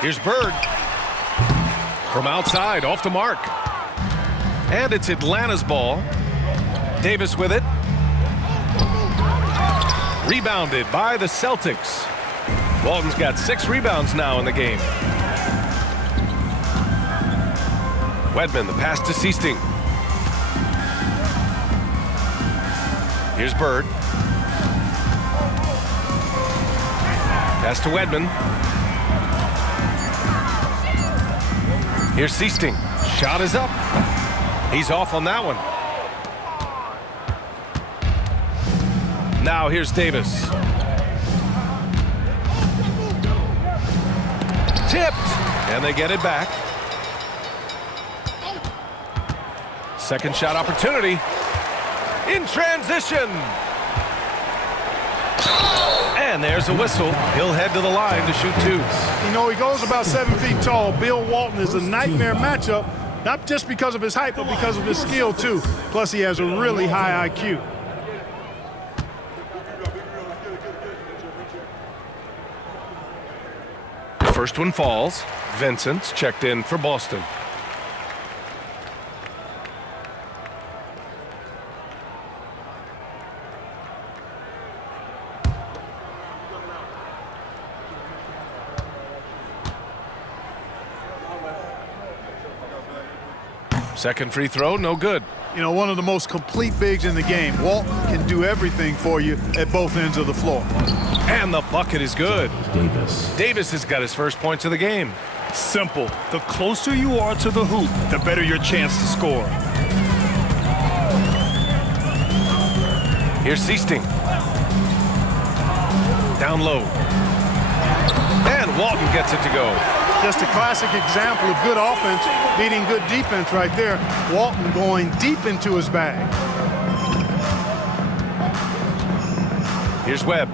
Here's Bird. From outside, off the mark. And it's Atlanta's ball. Davis with it. Rebounded by the Celtics. Walton's got 6 rebounds now in the game. Wedman, the pass to Seasting. Here's Bird. Pass to Wedman. Here's Seasting. Shot is up. He's off on that one. Now here's Davis. Tipped. And they get it back. Second shot opportunity. In transition. And there's a whistle. He'll head to the line to shoot 2. You know, he goes about 7 feet tall. Bill Walton is a nightmare matchup, not just because of his height, but because of his skill, too. Plus, he has a really high IQ. First one falls. Vincent's checked in for Boston. Second free throw, no good. You know, one of the most complete bigs in the game. Walton can do everything for you at both ends of the floor. And the bucket is good. Davis has got his first points of the game. Simple. The closer you are to the hoop, the better your chance to score. Here's Seasting. Down low. And Walton gets it to go. Just a classic example of good offense beating good defense right there. Walton going deep into his bag. Here's Webb.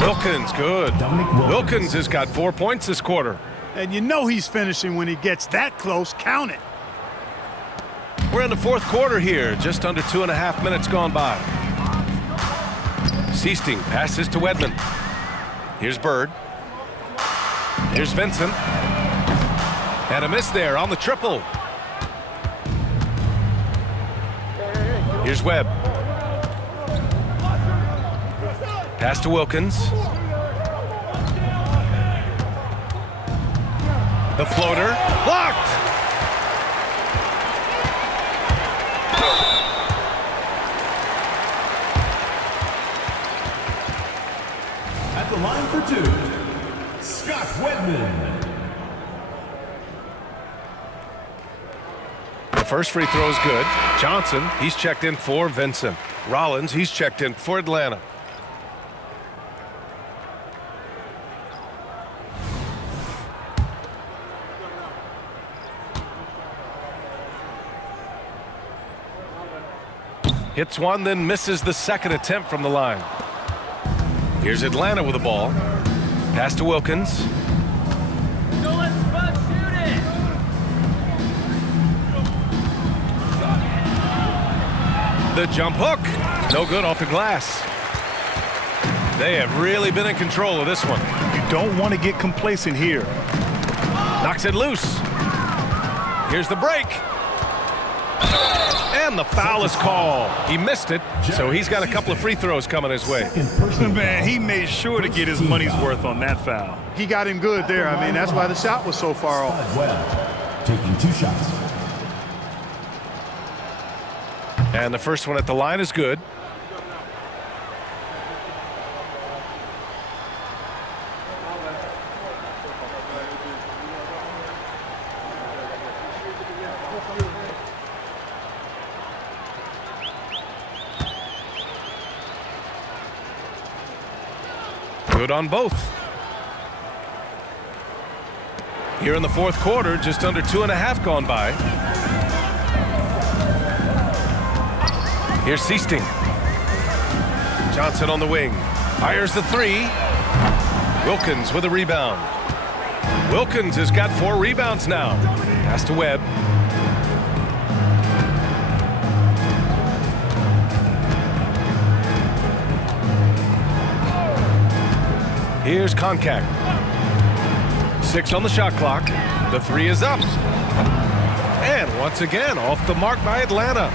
Wilkins, good. Wilkins has got 4 points this quarter. And you know he's finishing when he gets that close. Count it. We're in the fourth quarter here. Just under 2.5 minutes gone by. Seasting passes to Wedman. Here's Bird. Here's Vincent. And a miss there on the triple. Here's Webb. Pass to Wilkins. The floater. Blocked! At the line for 2, Scott Wedman. The first free throw is good. Johnson, he's checked in for Vincent. Rollins, he's checked in for Atlanta. Hits one, then misses the second attempt from the line. Here's Atlanta with the ball. Pass to Wilkins. Go, let's shoot it. The jump hook. No good off the glass. They have really been in control of this one. You don't want to get complacent here. Knocks it loose. Here's the break. And the foul is called. He missed it, so he's got a couple of free throws coming his way. Man, he made sure to get his money's worth on that foul. He got him good there. I mean, that's why the shot was so far off. Webb taking 2 shots. And the first one at the line is good. Good on both. Here in the fourth quarter, just under 2.5 gone by. Here's Seasting. Johnson on the wing. Fires the three. Wilkins with a rebound. Wilkins has got 4 rebounds now. Pass to Webb. Here's Koncak. 6 on the shot clock. The 3 is up. And once again, off the mark by Atlanta.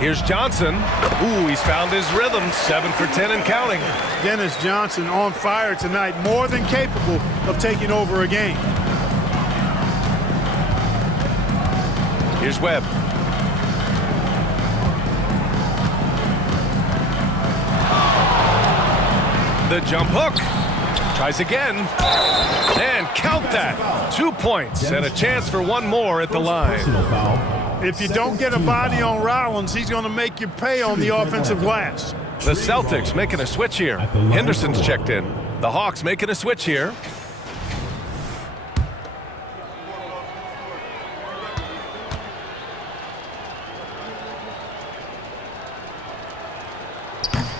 Here's Johnson. Ooh, he's found his rhythm. 7 for 10 and counting. Dennis Johnson on fire tonight, more than capable of taking over a game. Here's Webb. The jump hook. Tries again. And count that. 2 points and a chance for one more at the line. If you don't get a body on Rollins, he's going to make you pay on the offensive glass. The Celtics making a switch here. Henderson's checked in. The Hawks making a switch here.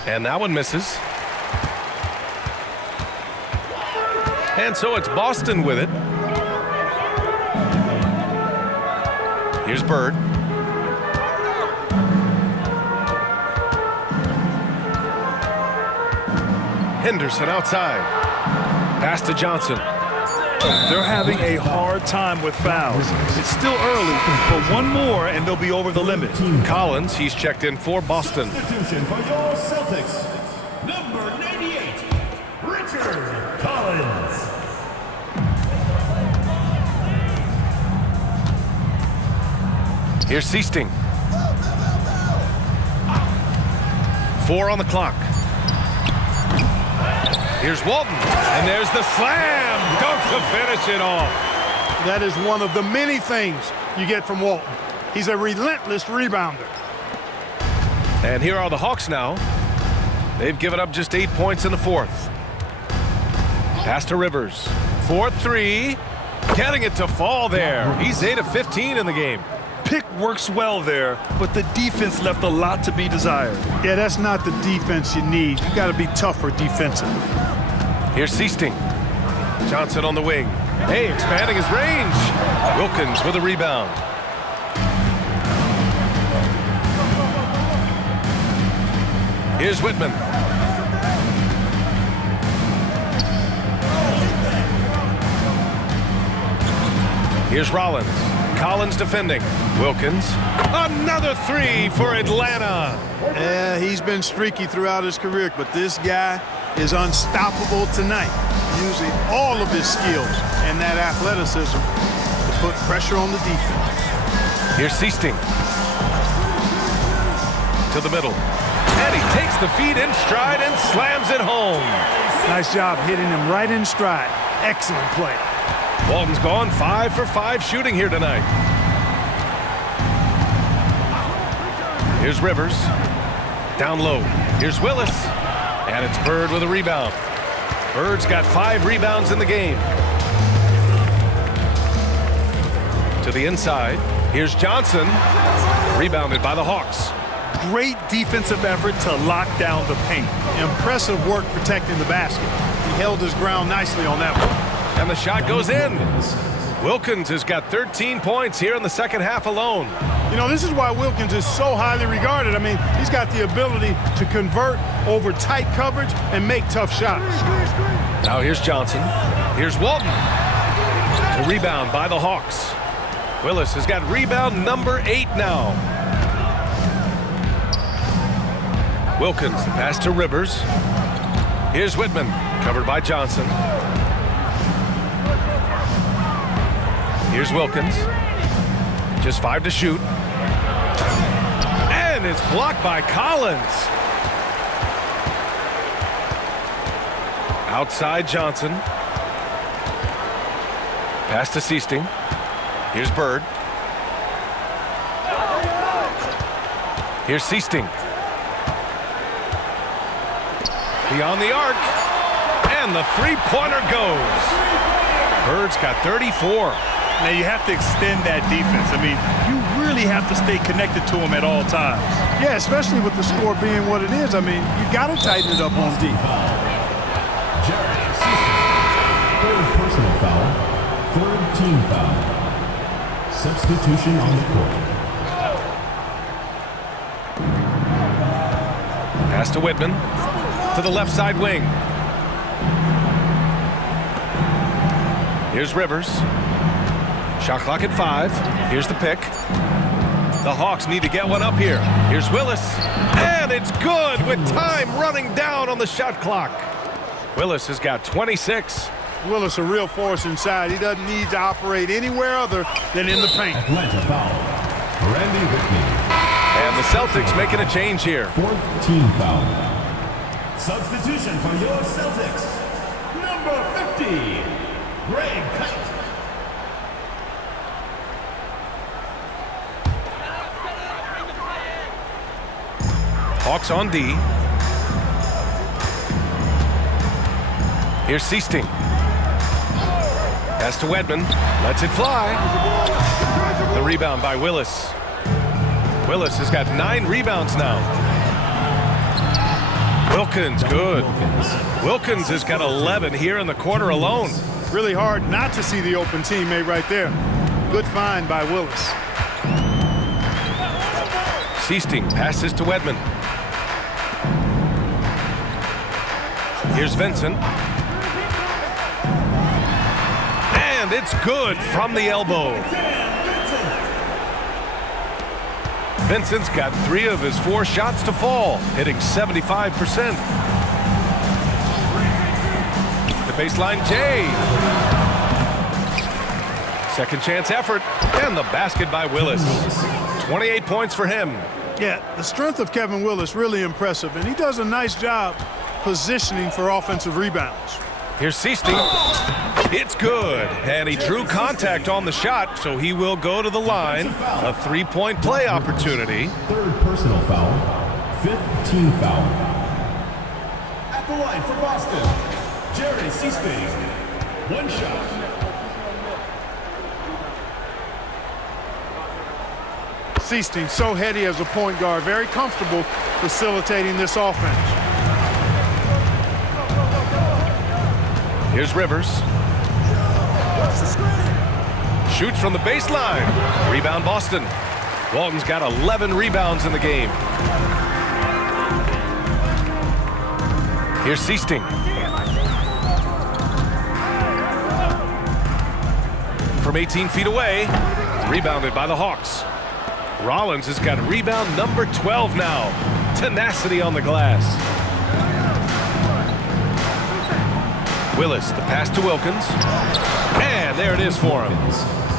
And that one misses. And so it's Boston with it. Here's Bird. Henderson outside. Pass to Johnson. They're having a hard time with fouls. It's still early, but one more and they'll be over the limit. Collins, he's checked in for Boston. Substitution for your Celtics, number 98, Richard Collins. Here's Seasting. 4 on the clock. Here's Walton. And there's the slam. Dunk to finish it off. That is one of the many things you get from Walton. He's a relentless rebounder. And here are the Hawks now. They've given up just 8 points in the fourth. Pass to Rivers. 4-3. Getting it to fall there. He's 8 of 15 in the game. Pick works well there, but the defense left a lot to be desired. Yeah, that's not the defense you need. You got to be tougher defensively. Here's Seasting. Johnson on the wing. Hey, expanding his range. Wilkins with a rebound. Here's Whitman. Here's Rollins. Collins defending. Wilkins. Another 3 for Atlanta. Yeah, he's been streaky throughout his career, but this guy is unstoppable tonight, using all of his skills and that athleticism to put pressure on the defense. Here's Seasting. To the middle. And he takes the feed in stride and slams it home. Nice job hitting him right in stride. Excellent play. Walton's gone 5 for 5 shooting here tonight. Here's Rivers. Down low. Here's Willis. And it's Bird with a rebound. Bird's got 5 rebounds in the game. To the inside. Here's Johnson. Rebounded by the Hawks. Great defensive effort to lock down the paint. Impressive work protecting the basket. He held his ground nicely on that one. And the shot goes in. Wilkins has got 13 points here in the second half alone. You know, this is why Wilkins is so highly regarded. I mean, he's got the ability to convert over tight coverage and make tough shots. Now here's Johnson. Here's Walton. The rebound by the Hawks. Willis has got rebound number 8 now. Wilkins, the pass to Rivers. Here's Whitman, covered by Johnson. Here's Wilkins. Just 5 to shoot. And it's blocked by Collins. Outside Johnson. Pass to Seasting. Here's Bird. Here's Seasting. Beyond the arc. And the three-pointer goes. Bird's got 34. Now you have to extend that defense. I mean, you really have to stay connected to him at all times. Yeah, especially with the score being what it is. I mean, you got to tighten it up on defense. Jerry Seaston. Third personal foul. Third team foul. Substitution on the court. Pass to Whitman. To the left side wing. Here's Rivers. Shot clock at 5. Here's the pick. The Hawks need to get one up here. Here's Willis. And it's good with time running down on the shot clock. Willis has got 26. Willis a real force inside. He doesn't need to operate anywhere other than in the paint. Atlanta foul. Randy Whitney. And the Celtics making a change here. Fourth team foul. Substitution for your Celtics. Number 50. Greg Kite. Hawks on D. Here's Seasting. Pass to Wedman. Lets it fly. The rebound by Willis. Willis has got 9 rebounds now. Wilkins, good. Wilkins has got 11 here in the quarter alone. Really hard not to see the open teammate right there. Good find by Willis. Seasting passes to Wedman. Here's Vincent. And it's good from the elbow. Vincent's got 3 of his 4 shots to fall, hitting 75%. The baseline J. Second chance effort, and the basket by Willis. 28 points for him. Yeah, the strength of Kevin Willis really impressive, and he does a nice job positioning for offensive rebounds. Here's Seasting. It's good, and he drew contact on the shot, so he will go to the line. A 3-point play opportunity. Third personal foul. Fifth team foul. At the line for Boston, Jerry Seasting. 1 shot. Seasting so heady as a point guard, very comfortable facilitating this offense. Here's Rivers. Shoots from the baseline. Rebound Boston. Walton's got 11 rebounds in the game. Here's Seasting. From 18 feet away. Rebounded by the Hawks. Rollins has got rebound number 12 now. Tenacity on the glass. Willis, the pass to Wilkins. And there it is for him.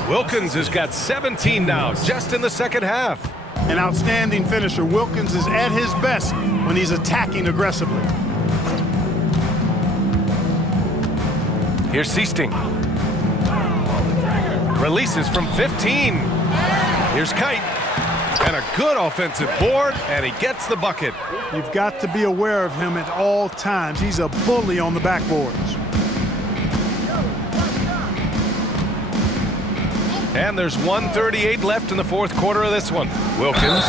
Wilkins has got 17 now, just in the second half. An outstanding finisher. Wilkins is at his best when he's attacking aggressively. Here's Seasting. Releases from 15. Here's Kite. And a good offensive board, and he gets the bucket. You've got to be aware of him at all times. He's a bully on the backboards. And there's 1:38 left in the fourth quarter of this one. Wilkins.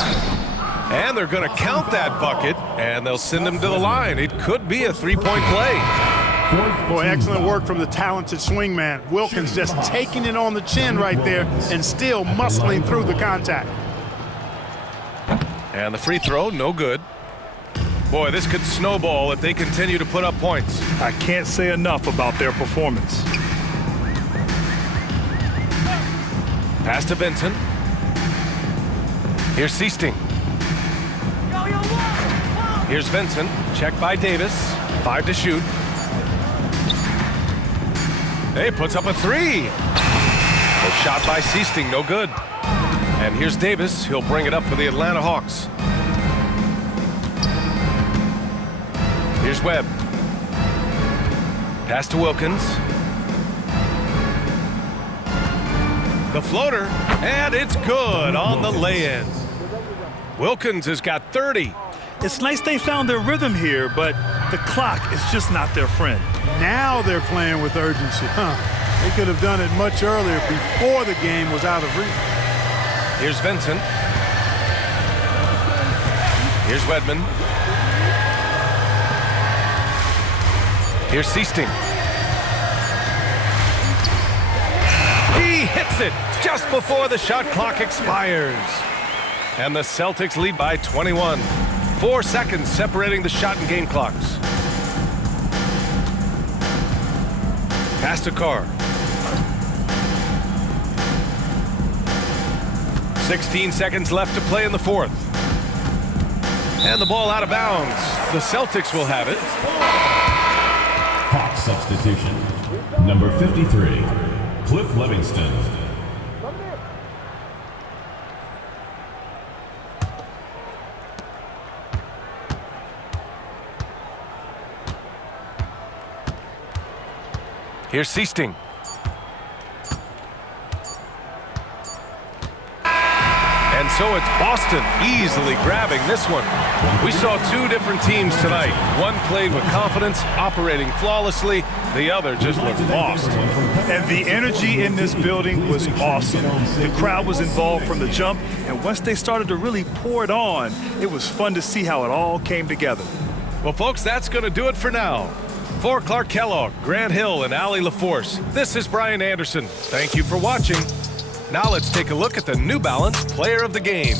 And they're going to count that bucket, and they'll send him to the line. It could be a 3-point play. Boy, excellent work from the talented swingman. Wilkins just taking it on the chin right there and still muscling through the contact. And the free throw, no good. Boy, this could snowball if they continue to put up points. I can't say enough about their performance. Pass to Vincent. Here's Seasting. Here's Vincent. Check by Davis. 5 to shoot. Hey, puts up a 3. The shot by Seasting, no good. And here's Davis. He'll bring it up for the Atlanta Hawks. Here's Webb. Pass to Wilkins. The floater, and it's good on the lay-in. Wilkins has got 30. It's nice they found their rhythm here, but the clock is just not their friend. Now they're playing with urgency. They could have done it much earlier before the game was out of reach. Here's Vincent. Here's Wedman. Here's Seasting. He hits it just before the shot clock expires. And the Celtics lead by 21. 4 seconds separating the shot and game clocks. Pass to Carr. 16 seconds left to play in the fourth. And the ball out of bounds. The Celtics will have it. Hawk substitution. Number 53, Cliff Livingston. Here's Seasting. And so it's Boston easily grabbing this one. We saw two different teams tonight. One played with confidence, operating flawlessly. The other just looked lost. And the energy in this building was awesome. The crowd was involved from the jump, and once they started to really pour it on, it was fun to see how it all came together. Well, folks, that's going to do it for now. For Clark Kellogg, Grant Hill, and Allie LaForce, this is Brian Anderson. Thank you for watching. Now let's take a look at the New Balance Player of the Game.